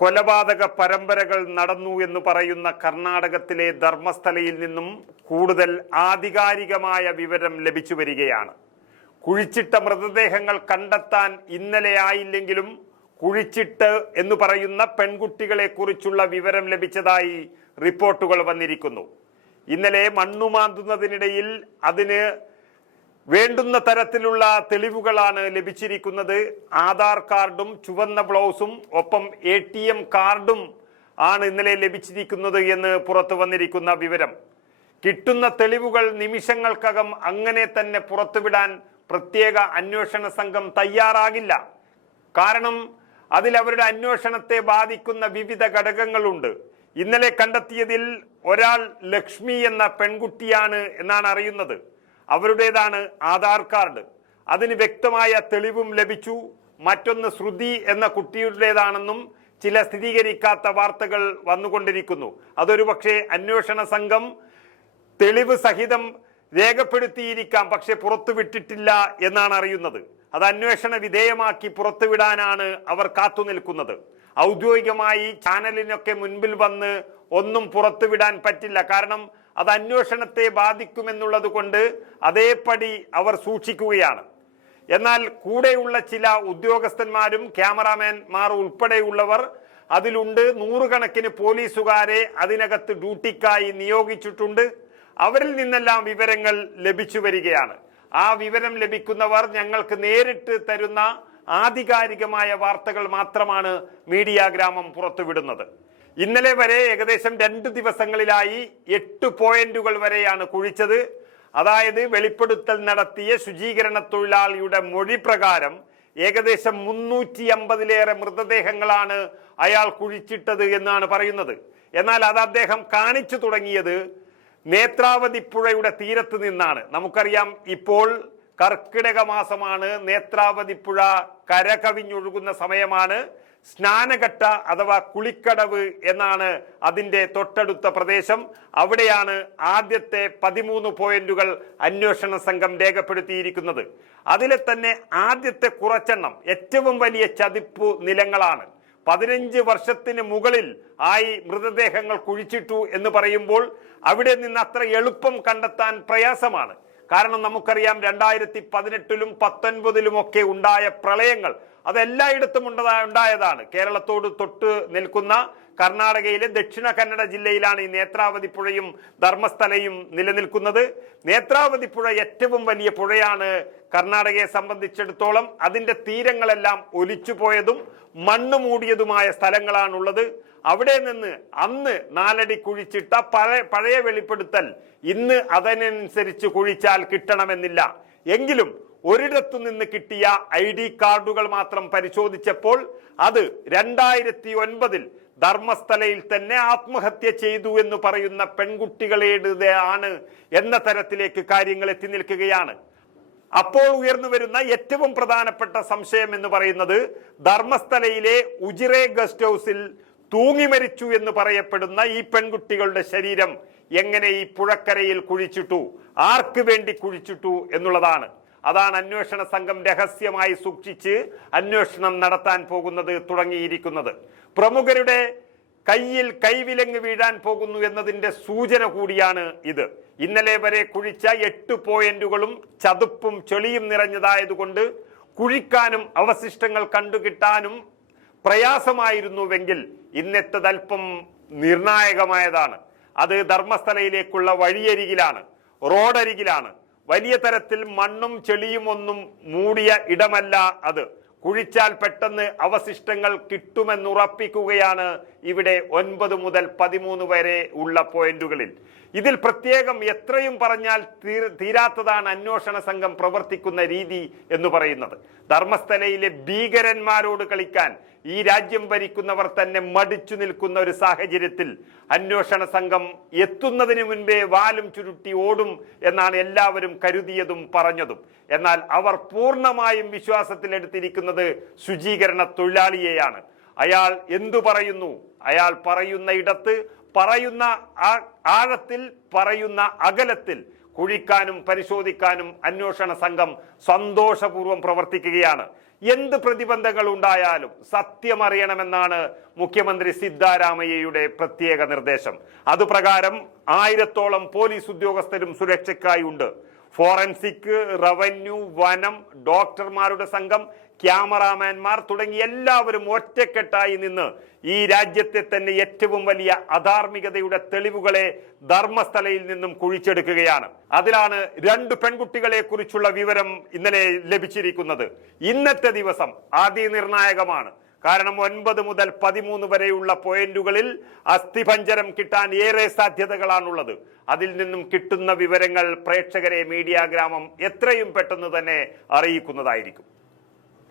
കൊലപാതക പരമ്പരകൾ നടന്നു എന്ന് പറയുന്ന കർണാടകത്തിലെ ധർമ്മസ്ഥലയിൽ നിന്നും കൂടുതൽ ആധികാരികമായ വിവരം ലഭിച്ചു വരികയാണ്. കുഴിച്ചിട്ട മൃതദേഹങ്ങൾ കണ്ടെത്താൻ ഇന്നലെ ആയില്ലെങ്കിലും കുഴിച്ചിട്ട് എന്ന് പറയുന്ന പെൺകുട്ടികളെ കുറിച്ചുള്ള വിവരം ലഭിച്ചതായി റിപ്പോർട്ടുകൾ വന്നിരിക്കുന്നു. ഇന്നലെ മണ്ണുമാന്തുന്നതിനിടയിൽ അതിന് വേണ്ടുന്ന തരത്തിലുള്ള തെളിവുകളാണ് ലഭിച്ചിരിക്കുന്നത്. ആധാർ കാർഡും ചുവന്ന ബ്ലൗസും ഒപ്പം ATM കാർഡും ആണ് ഇന്നലെ ലഭിച്ചിരിക്കുന്നത് എന്ന് പുറത്തു വന്നിരിക്കുന്ന വിവരം. കിട്ടുന്ന തെളിവുകൾ നിമിഷങ്ങൾക്കകം അങ്ങനെ തന്നെ പുറത്തുവിടാൻ പ്രത്യേക അന്വേഷണ സംഘം തയ്യാറാകില്ല. കാരണം അതിൽ അവരുടെ അന്വേഷണത്തെ ബാധിക്കുന്ന വിവിധ ഘടകങ്ങളുണ്ട്. ഇന്നലെ കണ്ടെത്തിയതിൽ ഒരാൾ ലക്ഷ്മി എന്ന പെൺകുട്ടിയാണ് എന്നാണ് അറിയുന്നത്. അവരുടേതാണ് ആധാർ കാർഡ്. അതിന് വ്യക്തമായ തെളിവും ലഭിച്ചു. മറ്റൊന്ന് ശ്രുതി എന്ന കുട്ടിയുടേതാണെന്നും ചില സ്ഥിരീകരിക്കാത്ത വാർത്തകൾ വന്നുകൊണ്ടിരിക്കുന്നു. അതൊരു പക്ഷേ അന്വേഷണ സംഘം തെളിവ് സഹിതം രേഖപ്പെടുത്തിയിരിക്കാം, പക്ഷെ പുറത്തുവിട്ടിട്ടില്ല എന്നാണ് അറിയുന്നത്. അത് അന്വേഷണ വിധേയമാക്കി പുറത്തുവിടാനാണ് അവർ കാത്തുനിൽക്കുന്നത്. ഔദ്യോഗികമായി ചാനലിനൊക്കെ മുൻപിൽ വന്ന് ഒന്നും പുറത്തുവിടാൻ പറ്റില്ല. കാരണം അത് അന്വേഷണത്തെ ബാധിക്കുമെന്നുള്ളത് കൊണ്ട് അതേപടി അവർ സൂക്ഷിക്കുകയാണ്. എന്നാൽ കൂടെയുള്ള ചില ഉദ്യോഗസ്ഥന്മാരും ക്യാമറാമാൻമാർ ഉൾപ്പെടെയുള്ളവർ അതിലുണ്ട്. നൂറുകണക്കിന് പോലീസുകാരെ അതിനകത്ത് ഡ്യൂട്ടിക്കായി നിയോഗിച്ചിട്ടുണ്ട്. അവരിൽ നിന്നെല്ലാം വിവരങ്ങൾ ലഭിച്ചു വരികയാണ്. ആ വിവരം ലഭിക്കുന്നവർ ഞങ്ങൾക്ക് നേരിട്ട് തരുന്ന ആധികാരികമായ വാർത്തകൾ മാത്രമാണ് മീഡിയ ഗ്രാമം പുറത്തുവിടുന്നത്. ഇന്നലെ വരെ ഏകദേശം 2 ദിവസങ്ങളിലായി 8 പോയിന്റുകൾ വരെയാണ് കുഴിച്ചത്. അതായത് വെളിപ്പെടുത്തൽ നടത്തിയ ശുചീകരണ തൊഴിലാളിയുടെ മൊഴി പ്രകാരം ഏകദേശം 350-ലേറെ മൃതദേഹങ്ങളാണ് അയാൾ കുഴിച്ചിട്ടത് എന്നാണ് പറയുന്നത്. എന്നാൽ അത് അദ്ദേഹം കാണിച്ചു തുടങ്ങിയത് നേത്രാവതി പുഴയുടെ തീരത്ത് നിന്നാണ്. നമുക്കറിയാം, ഇപ്പോൾ കർക്കിടക മാസമാണ്. നേത്രാവതി പുഴ കരകവിഞ്ഞൊഴുകുന്ന സമയമാണ്. സ്നാനഘട്ട അഥവാ കുളിക്കടവ് എന്നാണ് അതിൻ്റെ തൊട്ടടുത്ത പ്രദേശം. അവിടെയാണ് ആദ്യത്തെ 13 പോയിന്റുകൾ അന്വേഷണ സംഘം രേഖപ്പെടുത്തിയിരിക്കുന്നത്. അതിലെ തന്നെ ആദ്യത്തെ കുറച്ചെണ്ണം ഏറ്റവും വലിയ ചതിപ്പു നിലങ്ങളാണ്. 15 വർഷത്തിന് മുകളിൽ ആയി മൃതദേഹങ്ങൾ കുഴിച്ചിട്ടു എന്ന് പറയുമ്പോൾ അവിടെ നിന്ന് അത്ര എളുപ്പം കണ്ടെത്താൻ പ്രയാസമാണ്. കാരണം നമുക്കറിയാം, 2018-ലും 2019-ലും ഒക്കെ ഉണ്ടായ പ്രളയങ്ങൾ അതെല്ലായിടത്തും ഉണ്ടായതാണ്. കേരളത്തോട് തൊട്ട് നിൽക്കുന്ന കർണാടകയിലെ ദക്ഷിണ കന്നഡ ജില്ലയിലാണ് ഈ നേത്രാവതി പുഴയും ധർമ്മസ്ഥലയും നിലനിൽക്കുന്നത്. നേത്രാവതി പുഴ ഏറ്റവും വലിയ പുഴയാണ് കർണാടകയെ സംബന്ധിച്ചിടത്തോളം. അതിൻ്റെ തീരങ്ങളെല്ലാം ഒലിച്ചുപോയതും മണ്ണ് മൂടിയതുമായ സ്ഥലങ്ങളാണുള്ളത്. അവിടെ നിന്ന് അന്ന് 4 അടി കുഴിച്ചിട്ട പഴയ വെളിപ്പെടുത്തൽ ഇന്ന് അതിനനുസരിച്ച് കുഴിച്ചാൽ കിട്ടണമെന്നില്ല. എങ്കിലും ഒരിടത്തു നിന്ന് കിട്ടിയ ID കാർഡുകൾ മാത്രം പരിശോധിച്ചപ്പോൾ അത് 2009-ൽ ധർമ്മസ്ഥലയിൽ തന്നെ ആത്മഹത്യ ചെയ്തു എന്ന് പറയുന്ന പെൺകുട്ടികളുടേതാണ് എന്ന തരത്തിലേക്ക് കാര്യങ്ങൾ എത്തി നിൽക്കുകയാണ്. അപ്പോൾ ഉയർന്നു വരുന്ന ഏറ്റവും പ്രധാനപ്പെട്ട സംശയം എന്ന് പറയുന്നത് ധർമ്മസ്ഥലയിലെ ഉജിറെ ഗസ്റ്റ് ഹൗസിൽ തൂങ്ങി മരിച്ചു എന്ന് പറയപ്പെടുന്ന ഈ പെൺകുട്ടികളുടെ ശരീരം എങ്ങനെ ഈ പുഴക്കരയിൽ കുഴിച്ചിട്ടു, ആർക്ക് വേണ്ടി കുഴിച്ചിട്ടു എന്നുള്ളതാണ്. അതാണ് അന്വേഷണ സംഘം രഹസ്യമായി സൂക്ഷിച്ച് അന്വേഷണം നടത്താൻ തുടങ്ങിയിരിക്കുന്നത്. പ്രമുഖരുടെ കയ്യിൽ കൈവിലങ്ങ് വീഴാൻ പോകുന്നു എന്നതിന്റെ സൂചന കൂടിയാണ് ഇത്. ഇന്നലെ വരെ കുഴിച്ച 8 പോയിന്റുകളും ചതുപ്പും ചെളിയും നിറഞ്ഞതായതുകൊണ്ട് കുഴിക്കാനും അവശിഷ്ടങ്ങൾ കണ്ടുകിട്ടാനും പ്രയാസമായിരുന്നുവെങ്കിൽ ഇന്നത്തേതൽപ്പം നിർണായകമായതാണ്. അത് ധർമ്മസ്ഥലയിലേക്കുള്ള വഴിയരികിലാണ്, റോഡരികിലാണ്. വലിയ തരത്തിൽ മണ്ണും ചെളിയും ഒന്നും മൂടിയ ഇടമല്ല അത്. കുഴിച്ചാൽ പെട്ടെന്ന് അവശിഷ്ടങ്ങൾ കിട്ടുമെന്നുറപ്പിക്കുകയാണ് ഇവിടെ 9 മുതൽ 13 വരെ ഉള്ള പോയിന്റുകളിൽ. ഇതിൽ പ്രത്യേകം എത്രയും പറഞ്ഞാൽ തീരാത്തതാണ് അന്വേഷണ സംഘം പ്രവർത്തിക്കുന്ന രീതി എന്ന് പറയുന്നത്. ധർമ്മസ്ഥലയിലെ ഭീകരന്മാരോട് കളിക്കാൻ ഈ രാജ്യം ഭരിക്കുന്നവർ തന്നെ മടിച്ചു നിൽക്കുന്ന ഒരു സാഹചര്യത്തിൽ അന്വേഷണ സംഘം എത്തുന്നതിന് മുൻപേ വാലും ചുരുട്ടി ഓടും എന്നാണ് എല്ലാവരും കരുതിയതും പറഞ്ഞതും. എന്നാൽ അവർ പൂർണ്ണമായും വിശ്വാസത്തിലെടുത്തിരിക്കുന്നത് ശുചീകരണ തൊഴിലാളിയെയാണ്. അയാൾ എന്തു പറയുന്നു, അയാൾ പറയുന്ന ഇടത്ത്, പറയുന്ന ആഴത്തിൽ, പറയുന്ന അകലത്തിൽ കുഴിക്കാനും പരിശോധിക്കാനും അന്വേഷണ സംഘം സന്തോഷപൂർവ്വം പ്രവർത്തിക്കുകയാണ്. എന്ത് പ്രതിബന്ധങ്ങൾ ഉണ്ടായാലും സത്യം അറിയണമെന്നാണ് മുഖ്യമന്ത്രി സിദ്ധാരാമയ്യയുടെ പ്രത്യേക നിർദ്ദേശം. അതുപ്രകാരം 1000-ഓളം പോലീസ് ഉദ്യോഗസ്ഥരും സുരക്ഷയ്ക്കായി ഉണ്ട്. ഫോറൻസിക്, റവന്യൂ, വനം, ഡോക്ടർമാരുടെ സംഘം, ക്യാമറാമാൻമാർ തുടങ്ങി എല്ലാവരും ഒറ്റക്കെട്ടായി നിന്ന് ഈ രാജ്യത്തെ തന്നെ ഏറ്റവും വലിയ അധാർമികതയുടെ തെളിവുകളെ ധർമ്മസ്ഥലയിൽ നിന്നും കുഴിച്ചെടുക്കുകയാണ്. അതിലാണ് 2 പെൺകുട്ടികളെ കുറിച്ചുള്ള വിവരം ഇന്നലെ ലഭിച്ചിരിക്കുന്നത്. ഇന്നത്തെ ദിവസം അതിനിർണായകമാണ്. കാരണം 9 മുതൽ 13 വരെയുള്ള പോയിന്റുകളിൽ അസ്ഥിപഞ്ജരം കിട്ടാൻ ഏറെ സാധ്യതകളാണുള്ളത്. അതിൽ നിന്നും കിട്ടുന്ന വിവരങ്ങൾ പ്രേക്ഷകരെ മീഡിയ ഗ്രാമം എത്രയും പെട്ടെന്ന് തന്നെ അറിയിക്കുന്നതായിരിക്കും.